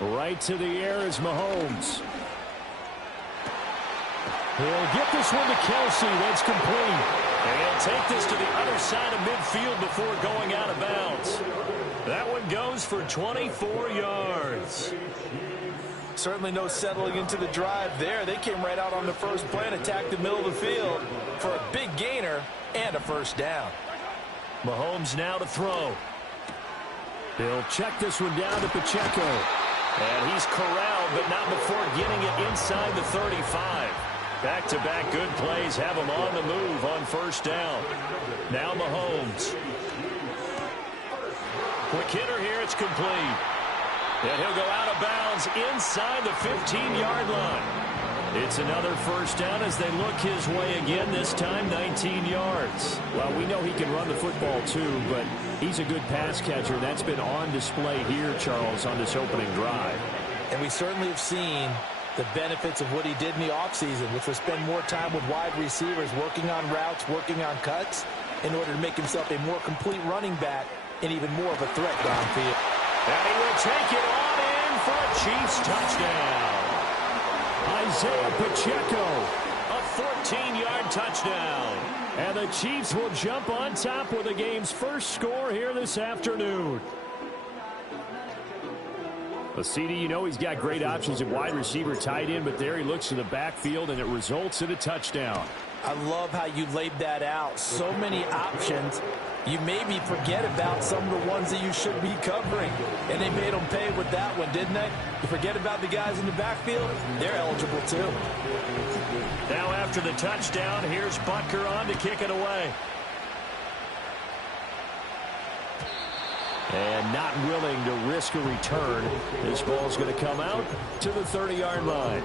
Right to the air is Mahomes. He'll get this one to Kelsey. That's complete. And he'll take this to the other side of midfield before going out of bounds. That one goes for 24 yards. Certainly no settling into the drive there. They came right out on the first play and attacked the middle of the field for a big gainer and a first down. Mahomes now to throw. He'll check this one down to Pacheco. And he's corralled, but not before getting it inside the 35. Back-to-back good plays have him on the move on first down. Now Mahomes. Quick hitter here, it's complete. And he'll go out of bounds inside the 15-yard line. It's another first down as they look his way again, this time 19 yards. Well, we know he can run the football too, but he's a good pass catcher. That's been on display here, Charles, on this opening drive. And we certainly have seen the benefits of what he did in the offseason, which was spend more time with wide receivers, working on routes, working on cuts, in order to make himself a more complete running back and even more of a threat downfield. And he will take it on in for a Chiefs touchdown. Isaiah Pacheco, a 14-yard touchdown. And the Chiefs will jump on top with the game's first score here this afternoon. A CD, you know he's got great options at wide receiver, tight end, but there he looks to the backfield, and it results in a touchdown. I love how you laid that out. So many options. You maybe forget about some of the ones that you should be covering. And they made them pay with that one, didn't they? You forget about the guys in the backfield, they're eligible too. Now after the touchdown, here's Butker on to kick it away. And not willing to risk a return. This ball's going to come out to the 30-yard line.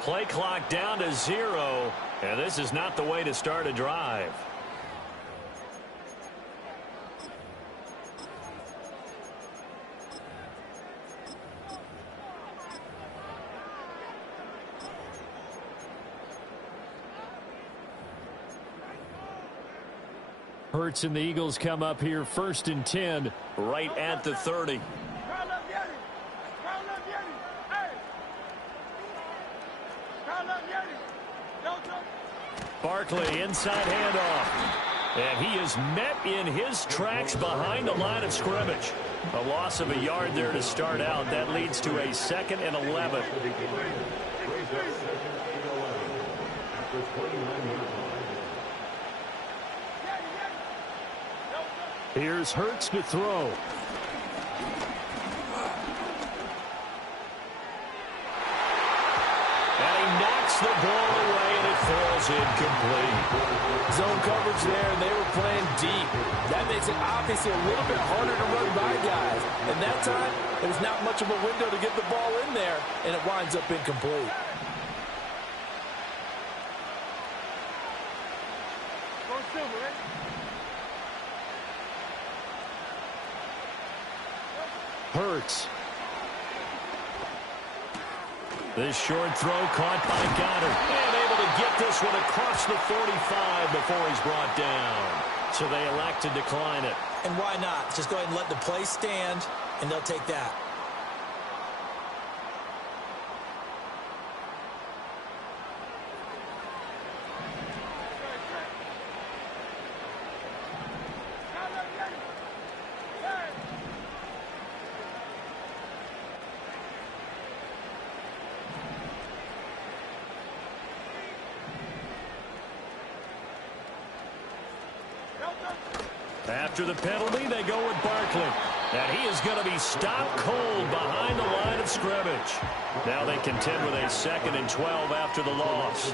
Play clock down to 0, and this is not the way to start a drive. Hurts and the Eagles come up here 1st and 10, right at the 30. Barkley inside handoff. And he is met in his tracks behind the line of scrimmage. A loss of a yard there to start out. That leads to a 2nd and 11. Here's Hurts to throw. And he knocks the ball away, and it falls incomplete. Zone coverage there, and they were playing deep. That makes it obviously a little bit harder to run by guys. And that time, there was not much of a window to get the ball in there, and it winds up incomplete. Hurts. This short throw caught by Goddard. And able to get this one across the 45 before he's brought down. So they elect to decline it. And why not? Just go ahead and let the play stand, and they'll take that. After the penalty, they go with Barkley. And he is going to be stopped cold behind the line of scrimmage. Now they contend with a 2nd and 12 after the loss.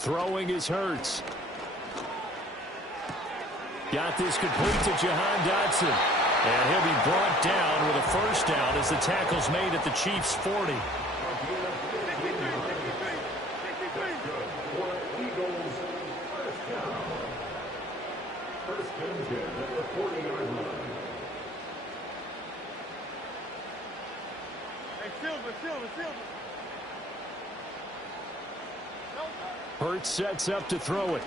Throwing is Hurts. Got this complete to Jahan Dotson. And he'll be brought down with a first down as the tackle's made at the Chiefs' 40. Hurts sets up to throw it.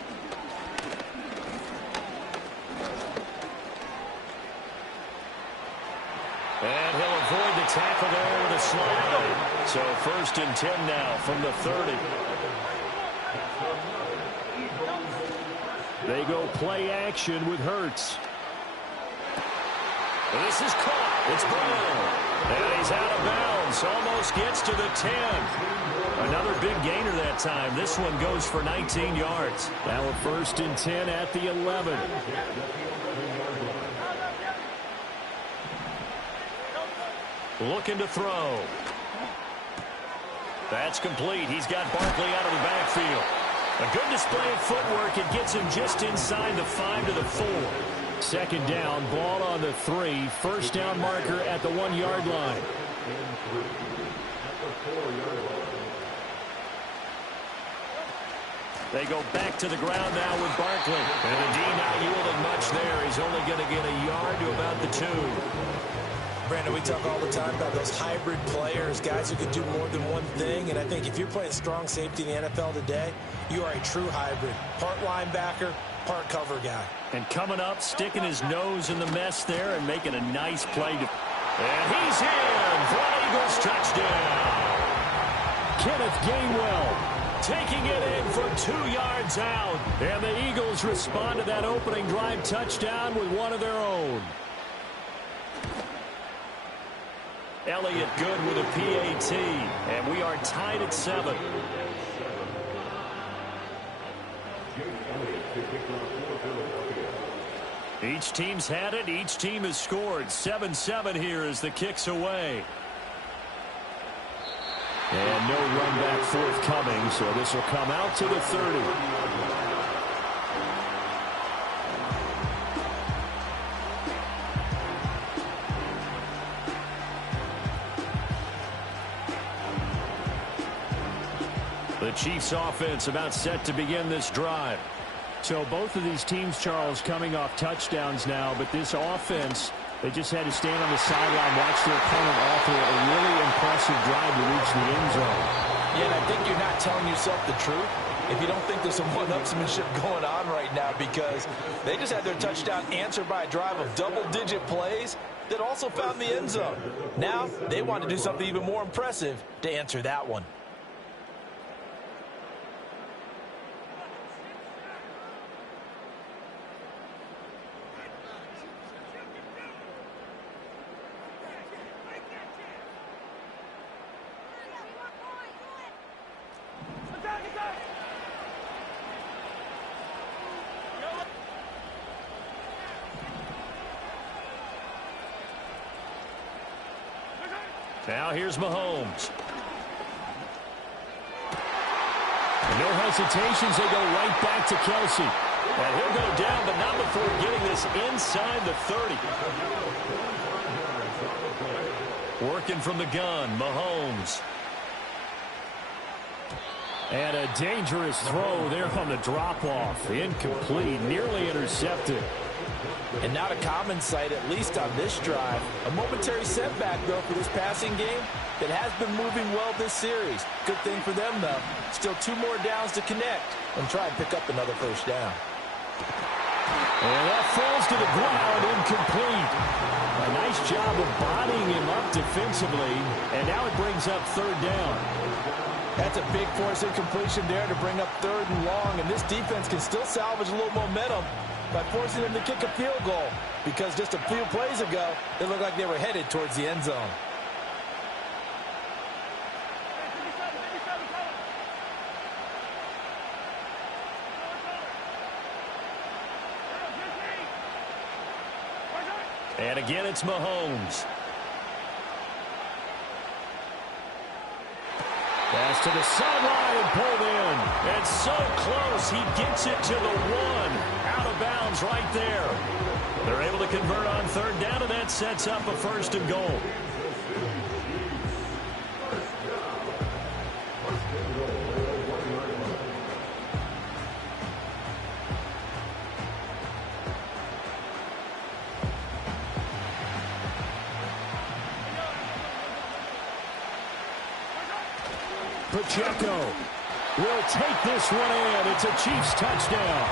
And he'll avoid the tackle there with a slide. So 1st and 10 now from the 30. They go play action with Hurts. This is caught. It's Brown. And he's out of bounds. Almost gets to the 10. Another big gainer that time. This one goes for 19 yards. Now a 1st and 10 at the 11. Looking to throw. That's complete. He's got Barkley out of the backfield. A good display of footwork. It gets him just inside the 5 to the 4. 2nd down, ball on the 3. First down marker at the 1-yard line. They go back to the ground now with Barkley. And the D not yielding much there. He's only going to get a yard to about the 2. Brandon, we talk all the time about those hybrid players, guys who can do more than one thing. And I think if you're playing strong safety in the NFL today, you are a true hybrid. Part linebacker, part cover guy. And coming up, sticking his nose in the mess there and making a nice play. And he's in for an Eagles touchdown. Kenneth Gainwell taking it in from 2 yards out. And the Eagles respond to that opening drive touchdown with one of their own. Elliott good with a PAT. And we are tied at 7. Each team's had it. Each team has scored. 7-7 here as the kick's away. And no run back forthcoming, so this will come out to the 30. The Chiefs offense about set to begin this drive. So both of these teams, Charles, coming off touchdowns now, but this offense, they just had to stand on the sideline, watch their opponent offer a really impressive drive to reach the end zone. Yeah, and I think you're not telling yourself the truth if you don't think there's some one-upsmanship going on right now, because they just had their touchdown answered by a drive of double-digit plays that also found the end zone. Now they want to do something even more impressive to answer that one. Now here's Mahomes. No hesitations. They go right back to Kelsey. And he'll go down, but not before getting this inside the 30. Working from the gun, Mahomes. And a dangerous throw there on the drop-off. Incomplete, nearly intercepted. And not a common sight, at least on this drive. A momentary setback, though, for this passing game that has been moving well this series. Good thing for them, though. Still 2 more downs to connect and try and pick up another first down. And that falls to the ground, incomplete. A nice job of bodying him up defensively, and now it brings up 3rd down. That's a big force incompletion there to bring up 3rd and long, and this defense can still salvage a little momentum by forcing them to kick a field goal, because just a few plays ago, it looked like they were headed towards the end zone. And again, it's Mahomes. Pass to the sideline and pulled in. And so close, he gets it to the 1. Out of bounds right there. They're able to convert on 3rd down, and that sets up a 1st and goal. Pacheco will take this one in. It's a Chiefs touchdown.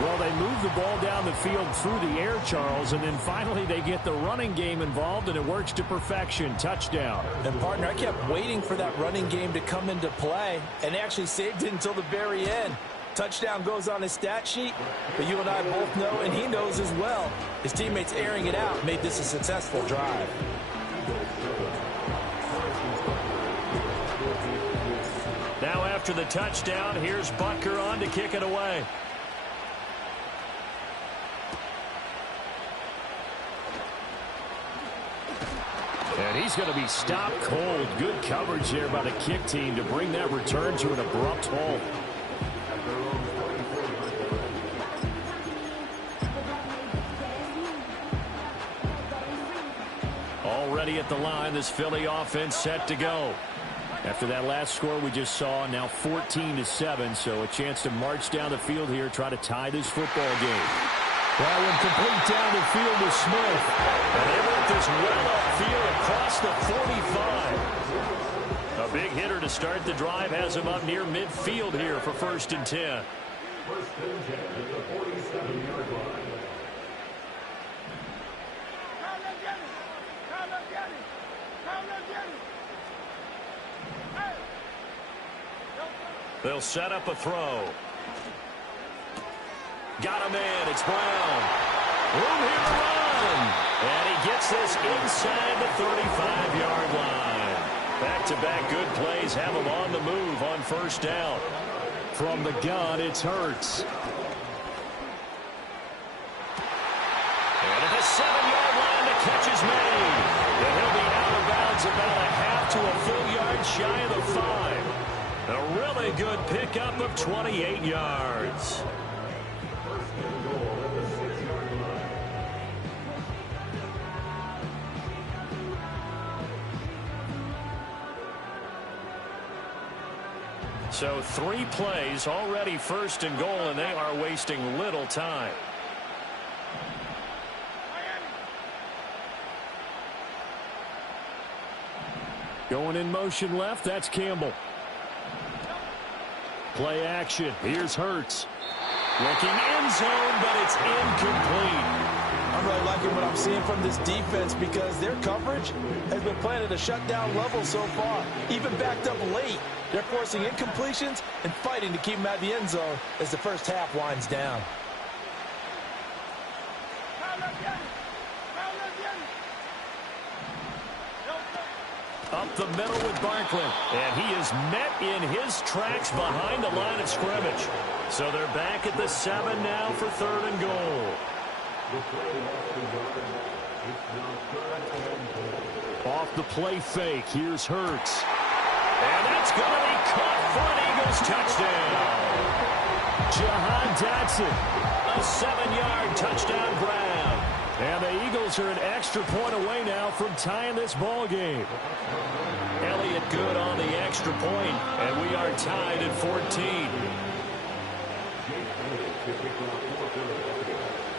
Well, they move the ball down the field through the air, Charles, and then finally they get the running game involved, and it works to perfection. Touchdown. And, partner, I kept waiting for that running game to come into play, and they actually saved it until the very end. Touchdown goes on his stat sheet, but you and I both know, and he knows as well, his teammates airing it out made this a successful drive. Now after the touchdown, here's Butker on to kick it away. And he's going to be stopped cold. Good coverage there by the kick team to bring that return to an abrupt halt. Already at the line, this Philly offense set to go. After that last score we just saw, now 14-7, so a chance to march down the field here, try to tie this football game. That one complete down the field to Smith. And they work this well upfield across the 45. A big hitter to start the drive has him up near midfield here for 1st and 10. 1st and 10 at the 47-yard line. They'll set up a throw. Got a man. It's Brown. Room here to run. And he gets this inside the 35-yard line. Back-to-back good plays have him on the move on 1st down. From the gun, it's Hurts. And at the 7-yard line, the catch is made. And he'll be out of bounds about a half to a full yard shy of the 5. A really good pickup of 28 yards. So 3 plays, already 1st and goal, and they are wasting little time. Going in motion left, that's Campbell. Play action. Here's Hurts. Looking end zone, but it's incomplete. I'm really liking what I'm seeing from this defense because their coverage has been playing at a shutdown level so far. Even backed up late, they're forcing incompletions and fighting to keep them out of the end zone as the first half winds down. Up the middle with Barkley. And he is met in his tracks behind the line of scrimmage. So they're back at the 7 now for 3rd and goal. Off the play fake. Here's Hurts. And that's going to be caught for an Eagles touchdown. Jahan Dotson. A 7-yard touchdown grab. And the Eagles are an extra point away now from tying this ball game. Elliott good on the extra point, and we are tied at 14.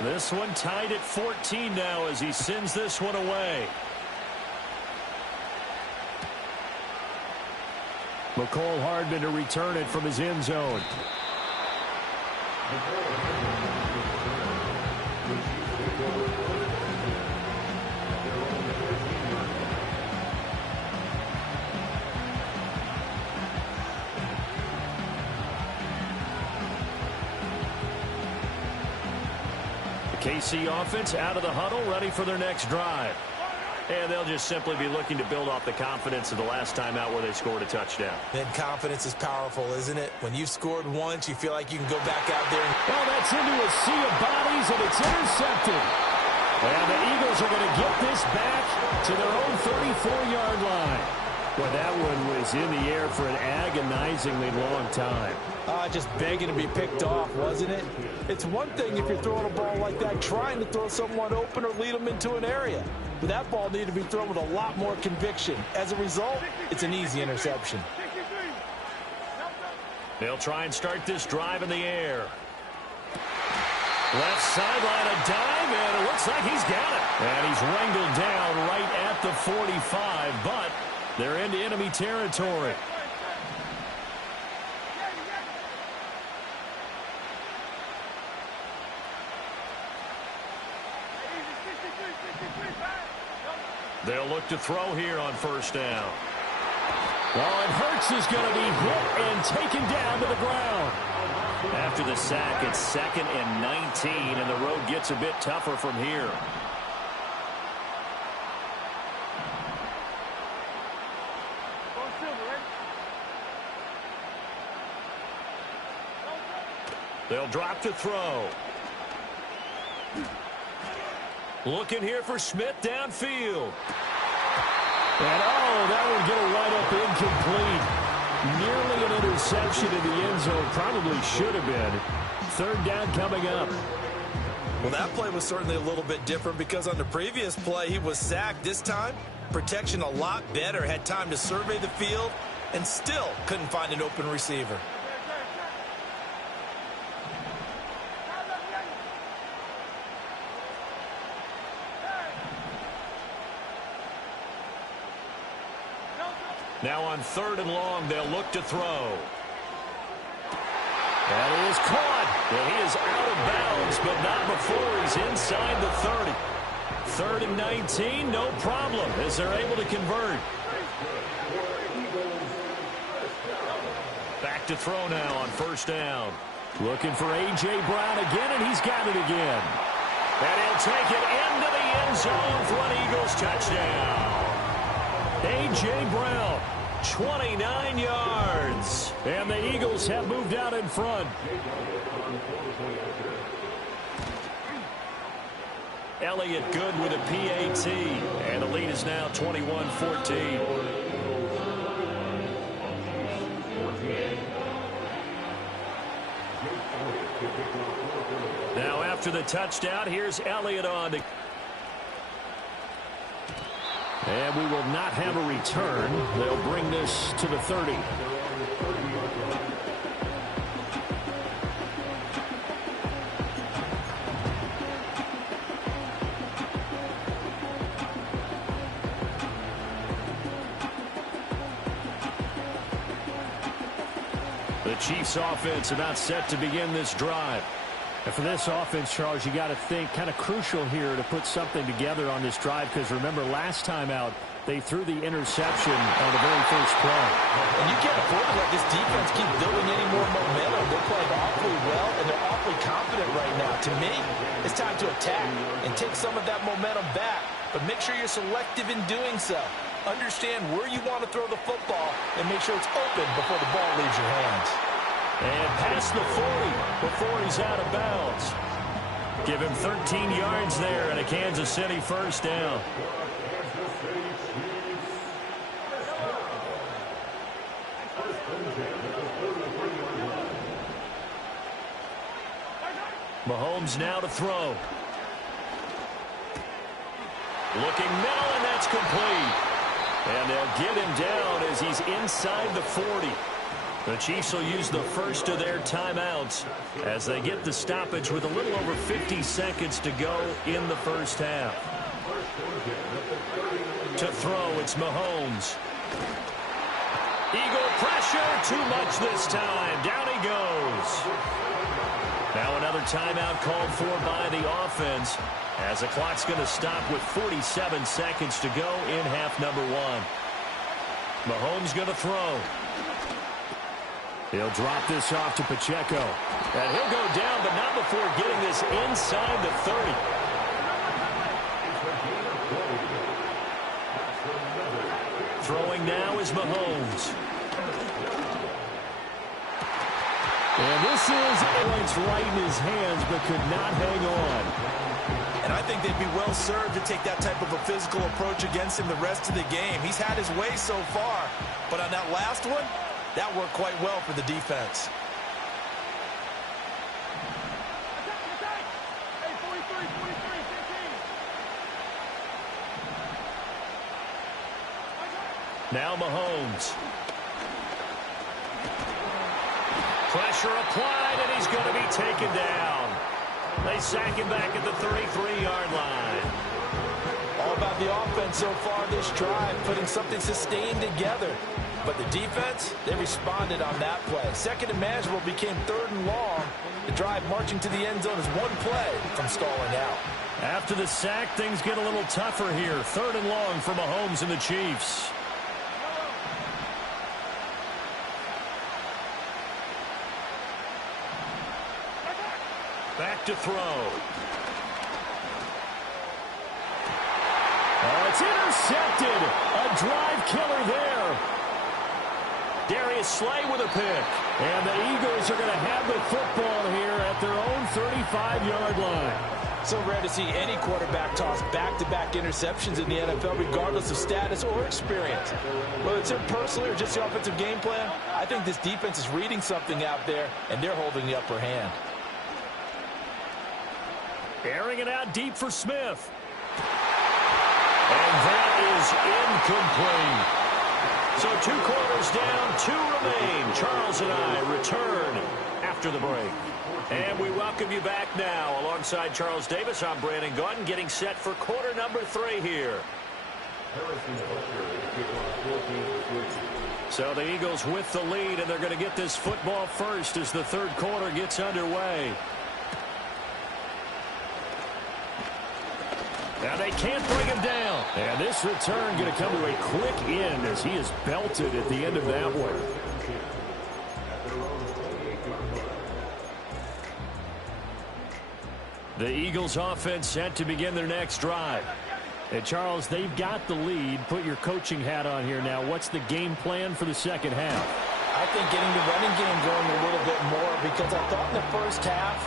This one tied at 14 now as he sends this one away. McCole Hardman to return it from his end zone. KC offense out of the huddle, ready for their next drive. And they'll just simply be looking to build off the confidence of the last time out where they scored a touchdown. Then confidence is powerful, isn't it? When you've scored once, you feel like you can go back out there. Well, that's into a sea of bodies, and it's intercepted. And the Eagles are going to get this back to their own 34-yard line. Well, that one was in the air for an agonizingly long time. Just begging to be picked off, wasn't it? It's one thing if you're throwing a ball like that, trying to throw someone open or lead them into an area. But that ball needed to be thrown with a lot more conviction. As a result, it's an easy interception. They'll try and start this drive in the air. Left sideline, a dive, and it looks like he's got it. And he's wrangled down right at the 45, but they're into enemy territory. They'll look to throw here on first down. Well, and Hurts is going to be hit and taken down to the ground. After the sack, it's 2nd and 19, and the road gets a bit tougher from here. They'll drop to throw. Looking here for Smith downfield. And, that would get a wide-up incomplete. Nearly an interception in the end zone. Probably should have been. 3rd down coming up. Well, that play was certainly a little bit different because on the previous play, he was sacked. This time, protection a lot better. Had time to survey the field and still couldn't find an open receiver. Now on 3rd and long, they'll look to throw. That is caught. And he is out of bounds, but not before he's inside the 30. 3rd and 19, no problem, as they're able to convert. Back to throw now on first down. Looking for A.J. Brown again, and he's got it again. And he'll take it into the end zone for an Eagles touchdown. A.J. Brown, 29 yards. And the Eagles have moved out in front. Elliott good with a PAT. And the lead is now 21-14. Now after the touchdown, here's Elliott on to... And we will not have a return. They'll bring this to the 30. The Chiefs offense about set to begin this drive. And for this offense, Charles, you got to think kind of crucial here to put something together on this drive, because remember last time out they threw the interception on the very first play. And you can't afford to let this defense keep building any more momentum. They're playing awfully well, and they're awfully confident right now. To me, it's time to attack and take some of that momentum back, but make sure you're selective in doing so. Understand where you want to throw the football and make sure it's open before the ball leaves your hands. And past the 40 before he's out of bounds. Give him 13 yards there and a Kansas City first down. Mahomes now to throw. Looking middle, and that's complete. And they'll get him down as he's inside the 40. The Chiefs will use the first of their timeouts as they get the stoppage with a little over 50 seconds to go in the first half. To throw, it's Mahomes. Eagle pressure, too much this time. Down he goes. Now another timeout called for by the offense as the clock's going to stop with 47 seconds to go in half number one. Mahomes going to throw. He'll drop this off to Pacheco. And he'll go down, but not before getting this inside the 30. Throwing now is Mahomes. And this is points right in his hands, but could not hang on. And I think they'd be well served to take that type of a physical approach against him the rest of the game. He's had his way so far, but on that last one, that worked quite well for the defense. Now Mahomes. Pressure applied, and he's going to be taken down. They sack him back at the 33-yard line. All about the offense so far this drive, putting something sustained together. But the defense, they responded on that play. Second and manageable became third and long. The drive marching to the end zone is one play from stalling out. After the sack, things get a little tougher here. Third and long for Mahomes and the Chiefs. Back to throw. Oh, it's intercepted. A drive killer there. Darius Slay with a pick. And the Eagles are going to have the football here at their own 35-yard line. So rare to see any quarterback toss back-to-back interceptions in the NFL, regardless of status or experience. Whether it's him personally or just the offensive game plan, I think this defense is reading something out there, and they're holding the upper hand. Airing it out deep for Smith. And that is incomplete. So 2 quarters down, 2 remain. Charles and I return after the break. And we welcome you back now. Alongside Charles Davis, I'm Brandon Gaudin, getting set for quarter number 3 here. So the Eagles with the lead, and they're going to get this football first as the third quarter gets underway. Now they can't bring him down. And this return going to come to a quick end as he is belted at the end of that one. The Eagles offense set to begin their next drive. And Charles, they've got the lead. Put your coaching hat on here now. What's the game plan for the second half? I think getting the running game going a little bit more, because I thought in the first half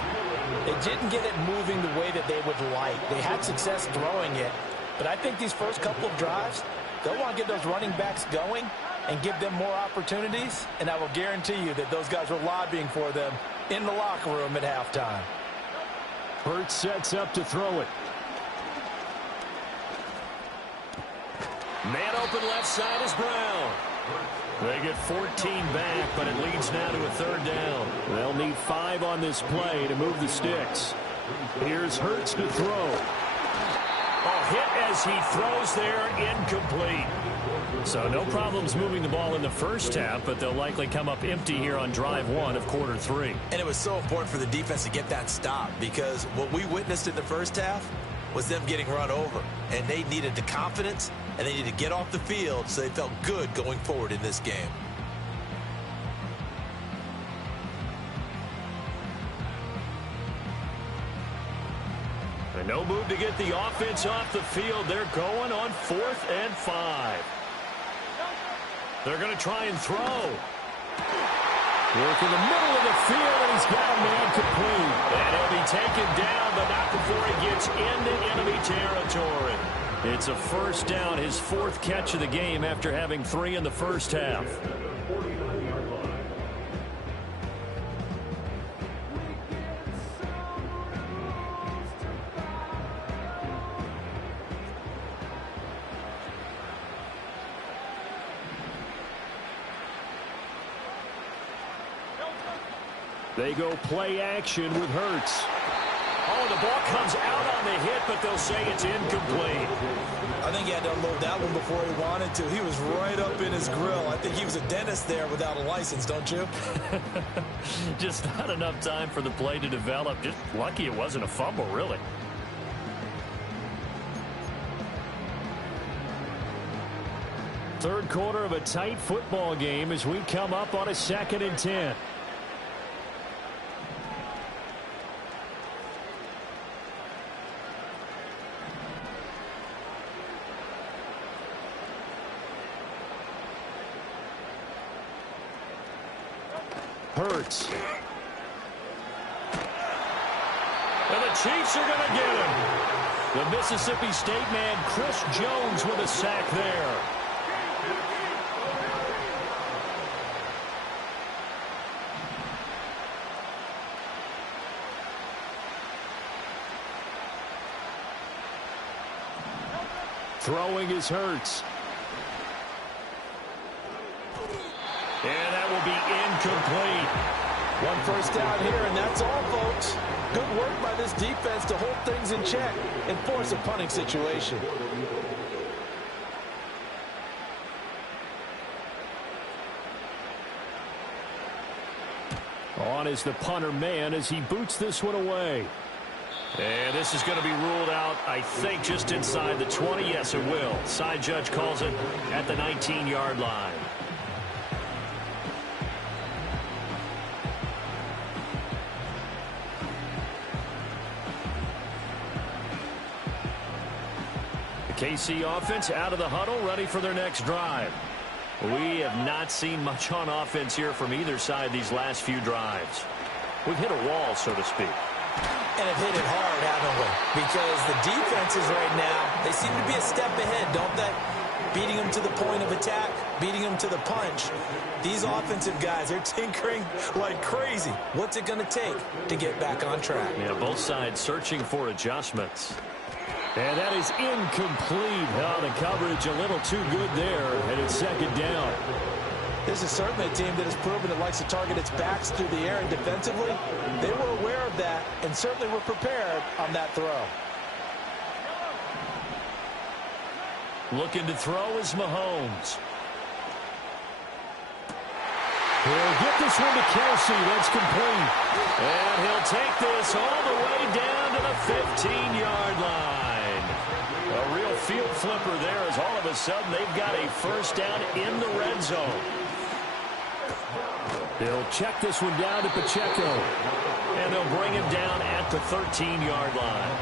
they didn't get it moving the way that they would like. They had success throwing it, but I think these first couple of drives, they'll want to get those running backs going and give them more opportunities, and I will guarantee you that those guys were lobbying for them in the locker room at halftime. Hurts sets up to throw it. Man open left side is Brown. They get 14 back, but it leads now to a third down. They'll need 5 on this play to move the sticks. Here's Hurts to throw. A hit as he throws there, incomplete. So no problems moving the ball in the first half, but they'll likely come up empty here on drive 1 of quarter 3. And it was so important for the defense to get that stop, because what we witnessed in the first half was them getting run over, and they needed the confidence, and they needed to get off the field so they felt good going forward in this game. And no move to get the offense off the field. They're going on 4th and 5. They're going to try and throw. Work in the middle of the field, and he's got a man complete. And he'll be taken down, but not before he gets into enemy territory. It's a first down, his 4th catch of the game after having 3 in the first half. They go play action with Hurts. Oh, the ball comes out on the hit, but they'll say it's incomplete. I think he had to unload that one before he wanted to. He was right up in his grill. I think he was a dentist there without a license, don't you? Just not enough time for the play to develop. Just lucky it wasn't a fumble, really. Third quarter of a tight football game as we come up on a 2nd and 10. Hurts. And the Chiefs are going to get him. The Mississippi State man, Chris Jones, with a sack there. Throwing is Hurts. And that will be incomplete. One first down here, and that's all, folks. Good work by this defense to hold things in check and force a punting situation. On is the punter man as he boots this one away. And this is going to be ruled out, I think, just inside the 20. Yes, it will. Side judge calls it at the 19-yard line. The KC offense out of the huddle, ready for their next drive. We have not seen much on offense here from either side these last few drives. We've hit a wall, so to speak. And have hit it hard, haven't we? Because the defenses right now, they seem to be a step ahead, don't they? Beating them to the point of attack, beating them to the punch. These offensive guys, they're tinkering like crazy. What's it going to take to get back on track? Yeah, both sides searching for adjustments. And that is incomplete. Oh, the coverage a little too good there, and it's 2nd down. This is certainly a team that has proven it likes to target its backs through the air and defensively. They were aware of that and certainly were prepared on that throw. Looking to throw is Mahomes. He'll get this one to Kelsey. That's complete. And he'll take this all the way down to the 15-yard line. A real field flipper there as all of a sudden they've got a first down in the red zone. They'll check this one down to Pacheco. And they'll bring him down at the 13-yard line.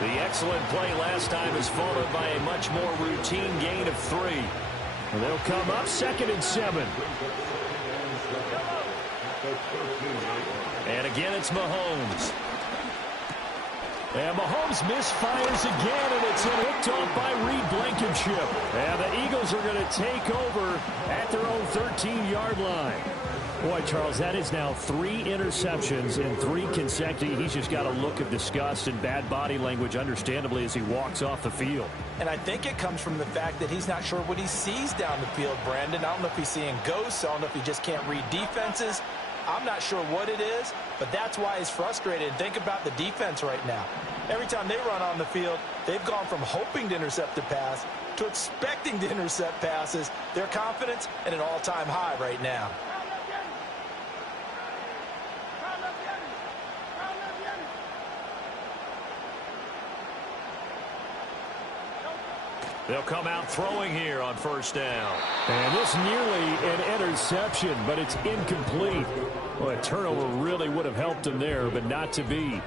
The excellent play last time is followed by a much more routine gain of 3. And they'll come up 2nd and 7. And again, it's Mahomes. And Mahomes misfires again, and it's hooked off by Reed Blankenship. And the Eagles are going to take over at their own 13-yard line. Boy, Charles, that is now 3 interceptions in 3 consecutive. He's just got a look of disgust and bad body language, understandably, as he walks off the field. And I think it comes from the fact that he's not sure what he sees down the field, Brandon. I don't know if he's seeing ghosts. I don't know if he just can't read defenses. I'm not sure what it is, but that's why he's frustrated. Think about the defense right now. Every time they run on the field, they've gone from hoping to intercept a pass to expecting to intercept passes. Their confidence at an all-time high right now. They'll come out throwing here on first down. And this nearly an interception, but it's incomplete. Well, a turnover really would have helped him there, but not to be.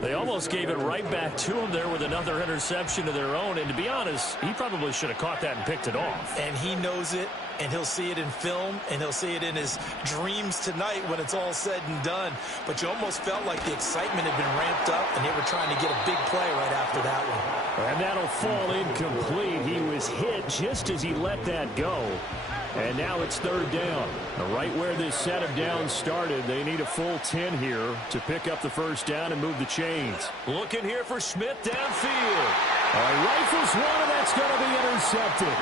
They almost gave it right back to him there with another interception of their own. And to be honest, he probably should have caught that and picked it off. And he knows it, and he'll see it in film, and he'll see it in his dreams tonight when it's all said and done. But you almost felt like the excitement had been ramped up, and they were trying to get a big play right after that one. And that'll fall incomplete. He was hit just as he let that go. And now it's 3rd down. Right where this set of downs started, they need a full 10 here to pick up the first down and move the chains. Looking here for Smith downfield. Rifles one, and that's going to be intercepted.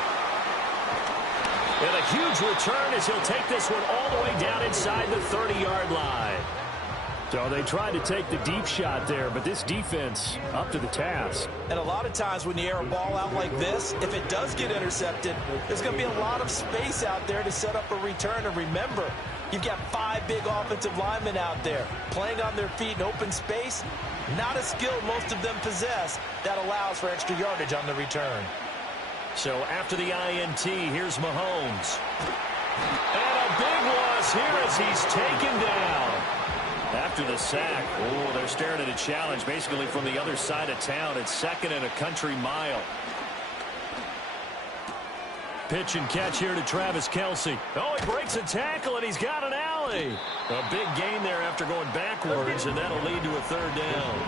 And a huge return as he'll take this one all the way down inside the 30-yard line. So they tried to take the deep shot there, but this defense up to the task. And a lot of times when you air a ball out like this, if it does get intercepted, there's going to be a lot of space out there to set up a return. And remember, you've got 5 big offensive linemen out there playing on their feet in open space. Not a skill most of them possess that allows for extra yardage on the return. So after the INT, here's Mahomes. And a big loss here as he's taken down. After the sack, oh, they're staring at a challenge basically from the other side of town. It's second and a country mile. Pitch and catch here to Travis Kelce. Oh, he breaks a tackle, and he's got an alley. A big gain there after going backwards, and that'll lead to a third down.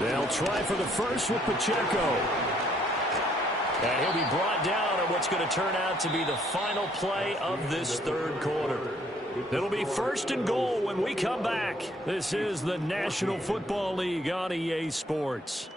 They'll try for the first with Pacheco. And he'll be brought down on what's going to turn out to be the final play of this third quarter. It'll be first and goal when we come back. This is the National Football League on EA Sports.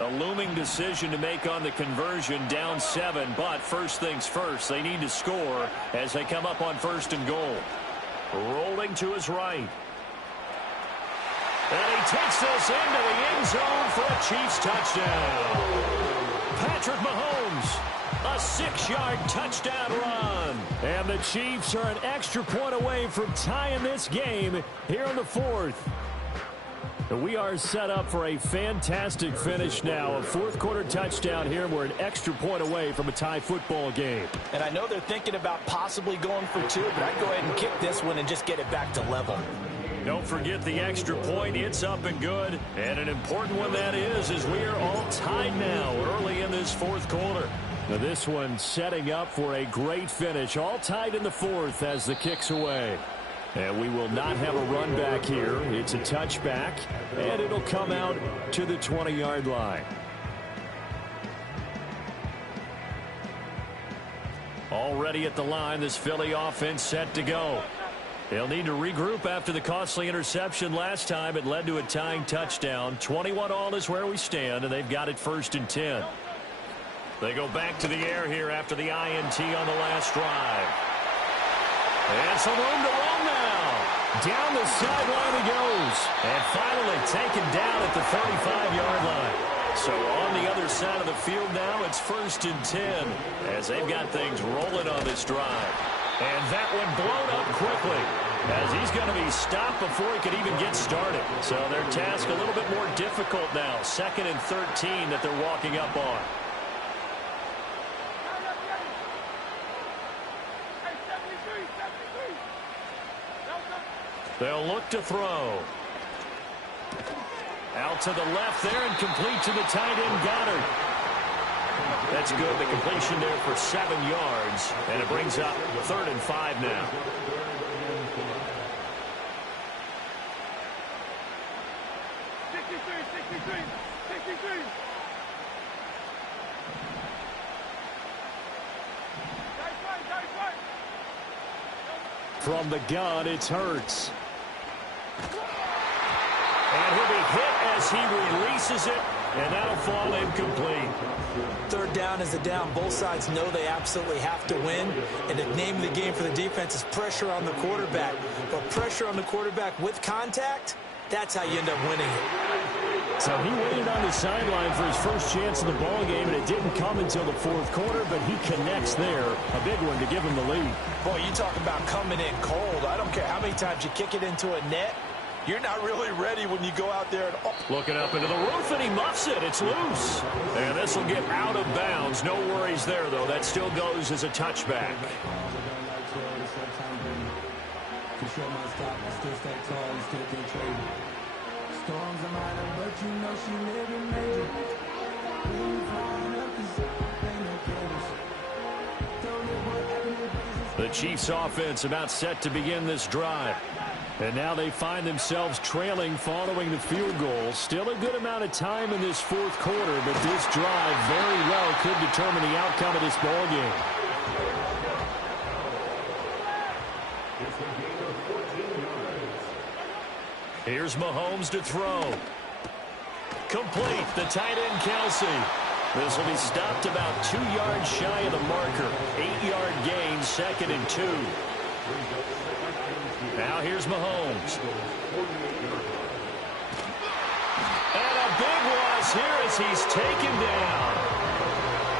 A looming decision to make on the conversion, down 7, but first things first, they need to score as they come up on first and goal. Rolling to his right. And he takes this into the end zone for a Chiefs touchdown. Patrick Mahomes, a 6-yard touchdown run. And the Chiefs are an extra point away from tying this game here in the fourth. We are set up for a fantastic finish now. A fourth-quarter touchdown here. We're an extra point away from a tie football game. And I know they're thinking about possibly going for 2, but I'd go ahead and kick this one and just get it back to level. Don't forget the extra point. It's up and good. And an important one that is, as we are all tied now early in this fourth quarter. Now this one setting up for a great finish. All tied in the fourth as the kick's away. And we will not have a run back here. It's a touchback, and it'll come out to the 20-yard line. Already at the line, this Philly offense set to go. They'll need to regroup after the costly interception last time. It led to a tying touchdown. 21-all is where we stand, and they've got it first and 10. They go back to the air here after the INT on the last drive. And some room to roam now. Down the sideline he goes. And finally taken down at the 35-yard line. So on the other side of the field now, it's first and 10 as they've got things rolling on this drive. And that one blown up quickly as he's going to be stopped before he could even get started. So their task a little bit more difficult now. Second and 13 that they're walking up on. They'll look to throw. Out to the left there and complete to the tight end, Goddard. That's good. The completion there for 7 yards. And it brings up 3rd and 5 now. From the gun, it's Hurts. And he'll be hit as he releases it, and that'll fall incomplete. Third down is a down. Both sides know they absolutely have to win, and the name of the game for the defense is pressure on the quarterback. But pressure on the quarterback with contact, that's how you end up winning it. So he waited on the sideline for his first chance of the ball game, and it didn't come until the fourth quarter, but he connects there. A big one to give him the lead. Boy, you talk about coming in cold. I don't care how many times you kick it into a net. You're not really ready when you go out there. Looking up into the roof, and he muffs it. It's loose. And this will get out of bounds. No worries there, though. That still goes as a touchback. The Chiefs offense about set to begin this drive. And now they find themselves trailing following the field goal. Still a good amount of time in this fourth quarter, but this drive very well could determine the outcome of this ball game. Here's Mahomes to throw. Complete. The tight end, Kelce. This will be stopped about 2 yards shy of the marker. 8-yard gain, 2nd and 2. Now here's Mahomes. And a is here as he's taken down.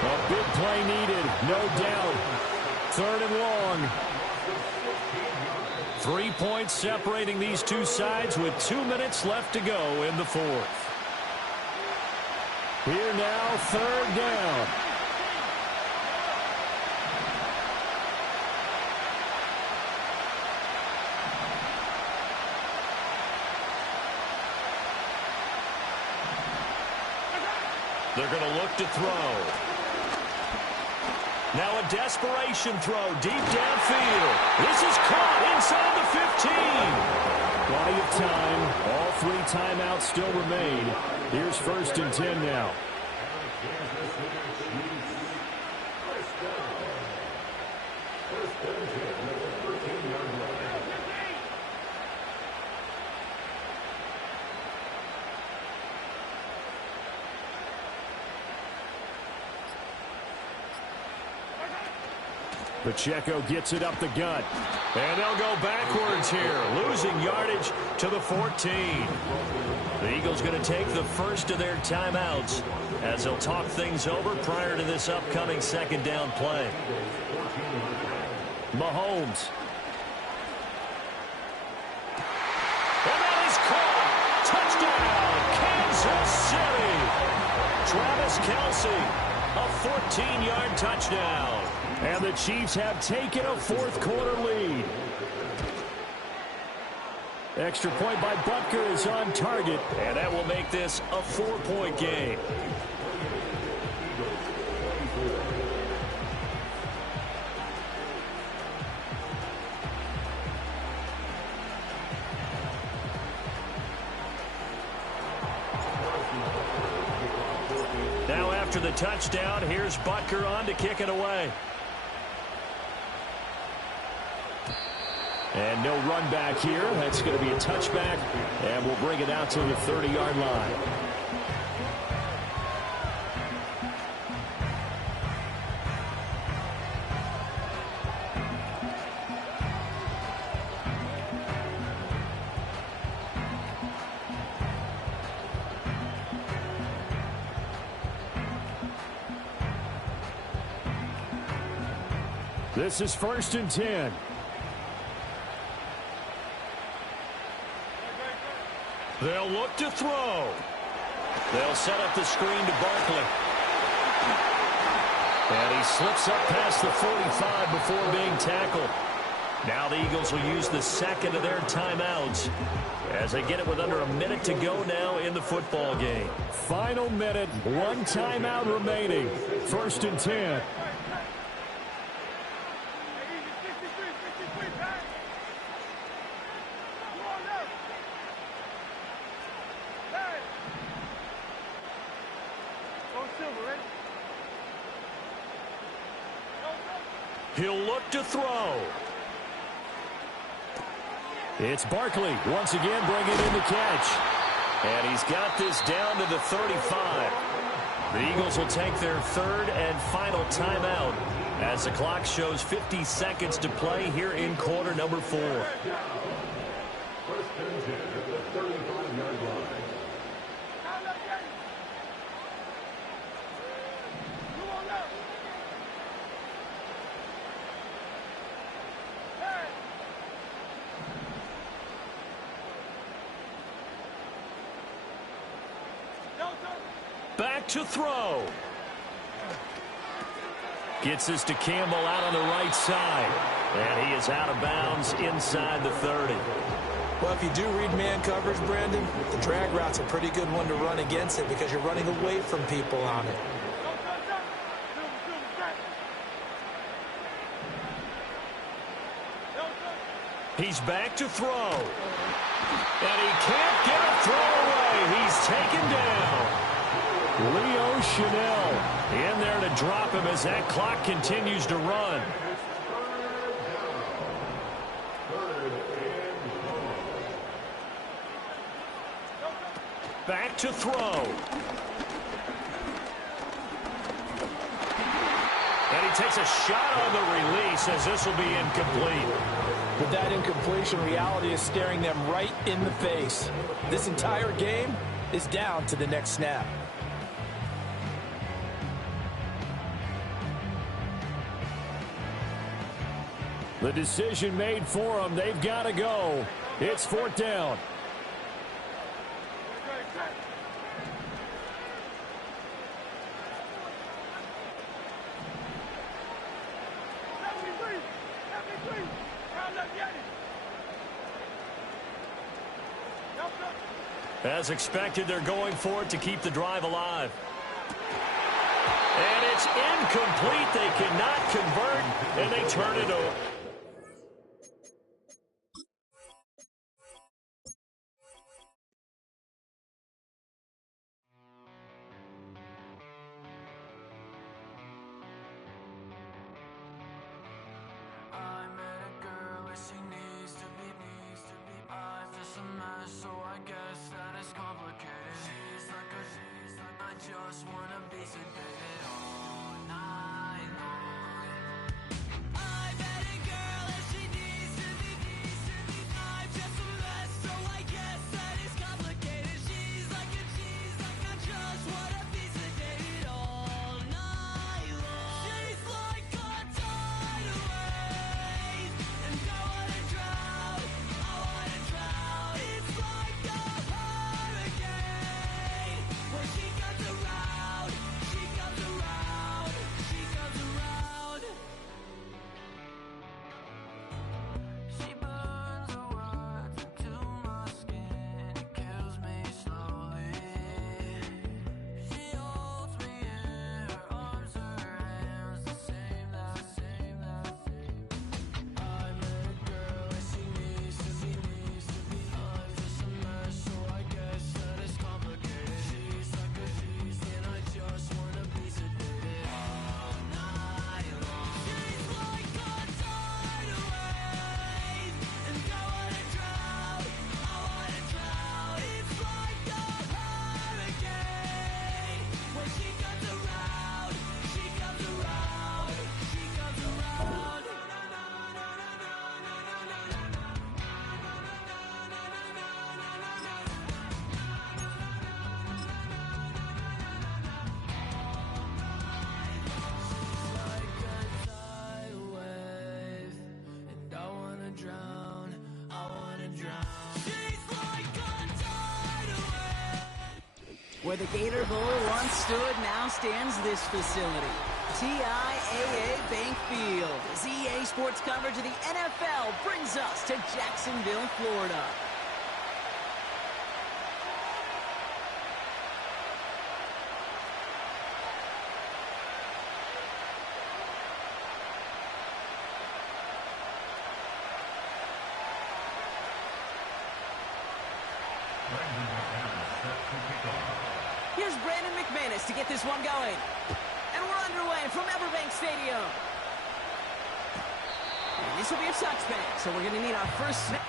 A big play needed, no doubt. 3rd and long. 3 points separating these two sides with 2 minutes left to go in the 4th. Here now, 3rd down. They're going to look to throw. Now a desperation throw deep downfield. This is caught inside the 15. Plenty of time. All 3 timeouts still remain. Here's 1st and 10 now. Pacheco gets it up the gut. And they'll go backwards here, losing yardage to the 14. The Eagles going to take the first of their timeouts as they'll talk things over prior to this upcoming 2nd down play. Mahomes. And that is caught. Touchdown, Kansas City. Travis Kelce. A 14-yard touchdown. And the Chiefs have taken a 4th quarter lead. Extra point by Butker is on target. And that will make this a 4-point game. Now after the touchdown, here's Butker on to kick it away. And no run back here. That's going to be a touchback. And we'll bring it out to the 30-yard line. This is 1st and 10. They'll look to throw. They'll set up the screen to Barkley. And he slips up past the 45 before being tackled. Now the Eagles will use the 2nd of their timeouts as they get it with under a minute to go now in the football game. Final minute, 1 timeout remaining. 1st and 10. He'll look to throw. It's Barkley once again bringing in the catch. And he's got this down to the 35. The Eagles will take their 3rd and final timeout as the clock shows 50 seconds to play here in quarter number 4. Back to throw. Gets this to Campbell out on the right side. And he is out of bounds inside the 30. Well, if you do read man coverage, Brandon, the drag route's a pretty good one to run against it because you're running away from people on it. He's back to throw. And he can't get a throw away. He's taken down. Leo Chanel in there to drop him as that clock continues to run. Back to throw. And he takes a shot on the release as this will be incomplete. But that incompletion, reality is staring them right in the face. This entire game is down to the next snap. The decision made for them. They've got to go. It's 4th down. As expected, they're going for it to keep the drive alive. And it's incomplete. They cannot convert, and they turn it over. Where the Gator Bowl once stood, now stands this facility. Btaaaa Bank Field. As EA Sports coverage of the NFL brings us to Jacksonville, Florida. Here's Brandon McManus to get this one going. And we're underway from Everbank Stadium. And this will be a touchback, so we're going to need our first snap.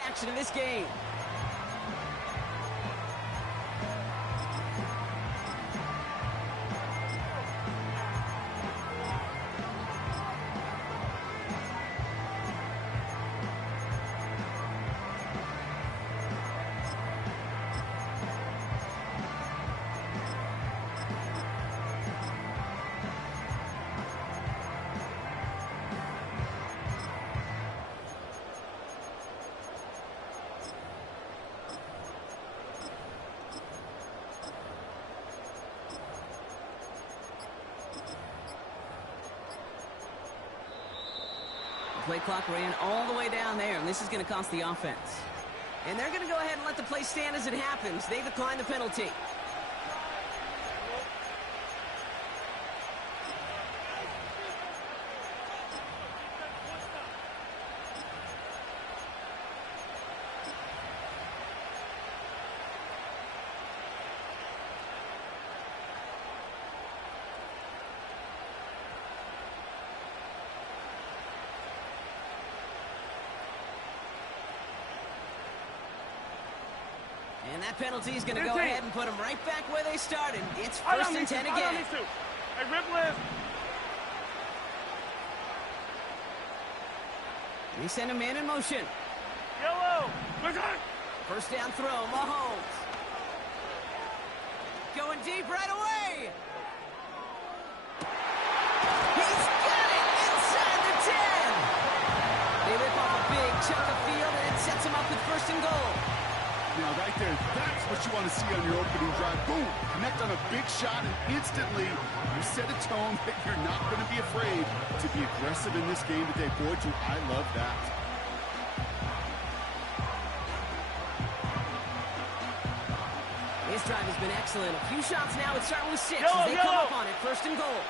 Action of this game. Play clock ran all the way down there, and this is going to cost the offense. And they're going to go ahead and let the play stand as it happens. They decline the penalty. that penalty is going to go ahead and put them right back where they started. It's 1st and 10 again. Hey, rip left. They send a man in motion. Yellow. First down throw, Mahomes. Going deep right away. He's got it inside the 10. They rip off a big chunk of field, and it sets him up with 1st and goal. Now, right there, that's what you want to see on your opening drive. Boom! Connect on a big shot, and instantly you set a tone that you're not going to be afraid to be aggressive in this game today. Boy, do I love that. His drive has been excellent. A few shots now. It's starting with 6 as they come up on it. 1st and goal.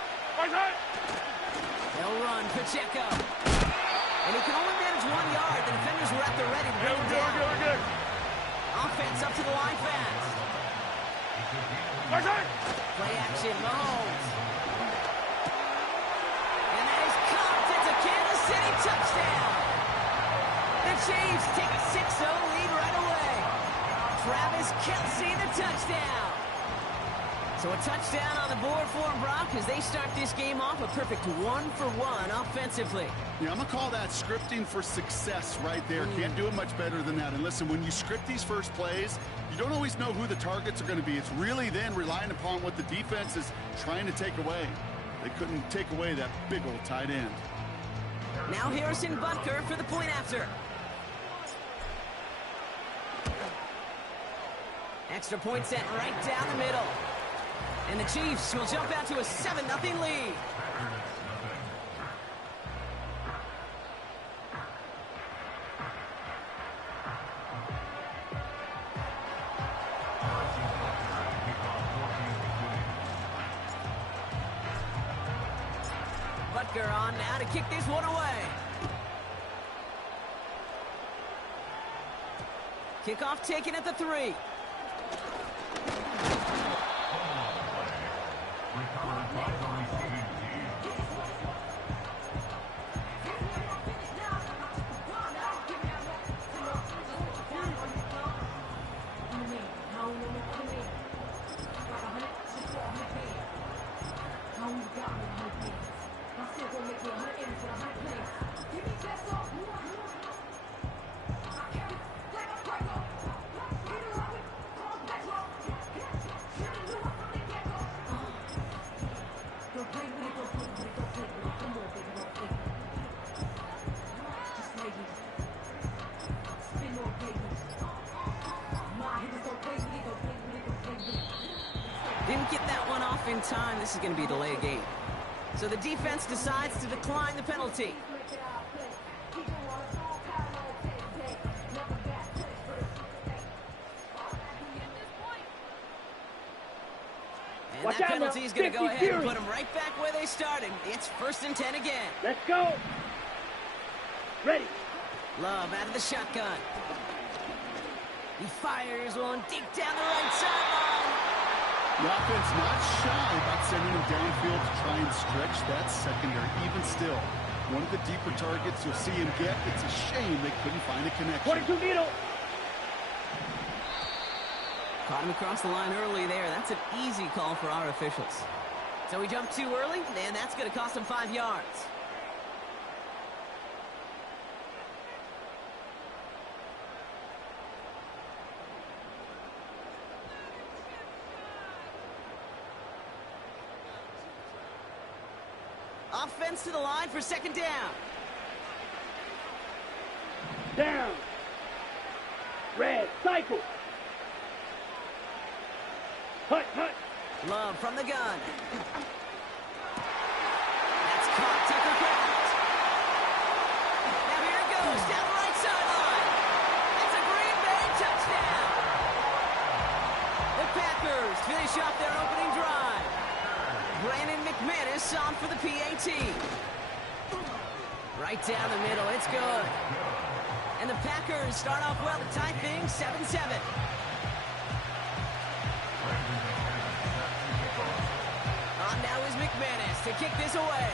They'll run. Pacheco. And he can only manage 1 yard. The defenders were at the ready to bring him down. We're good. Offense up to the line fast. Play action. Mahomes. And that is caught. It's a Kansas City touchdown. The Chiefs take a 6-0 lead right away. Travis Kelce, the touchdown. So a touchdown on the board for them, Brock, as they start this game off a perfect 1-for-1 offensively. Yeah, I'm going to call that scripting for success right there. Can't do it much better than that. And listen, when you script these first plays, you don't always know who the targets are going to be. It's really then relying upon what the defense is trying to take away. They couldn't take away that big old tight end. Now Harrison Butker for the point after. Extra point set right down the middle. And the Chiefs will jump out to a 7-0 lead. Butker on now to kick this one away. Kickoff taken at the 3. Didn't get that one off in time. This is going to be a delay of game. So the defense decides to decline the penalty. And that penalty is going to go ahead and put them right back where they started. It's 1st and 10 again. Let's go. Ready. Love out of the shotgun. He fires one deep down the right sideline. The offense not shy about sending him downfield to try and stretch that secondary. Even still, one of the deeper targets you'll see him get. It's a shame they couldn't find a connection. 42 needle. Caught him across the line early there. That's an easy call for our officials. So he jumped too early, and that's going to cost him 5 yards. Offense to the line for 2nd down. Down. Red. Cycle. Hut. Love from the gun. That's caught. Tucker Craft. Now here it goes down the right sideline. It's a Green Bay touchdown. The Packers finish off their opening drive. Brandon McManus on for the PAT. Right down the middle. It's good. And the Packers start off well to tie things 7-7. On now is McManus to kick this away.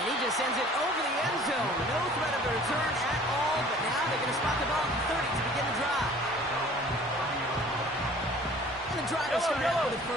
And he just sends it over the end zone. No threat of a return at all, but now start out with a first.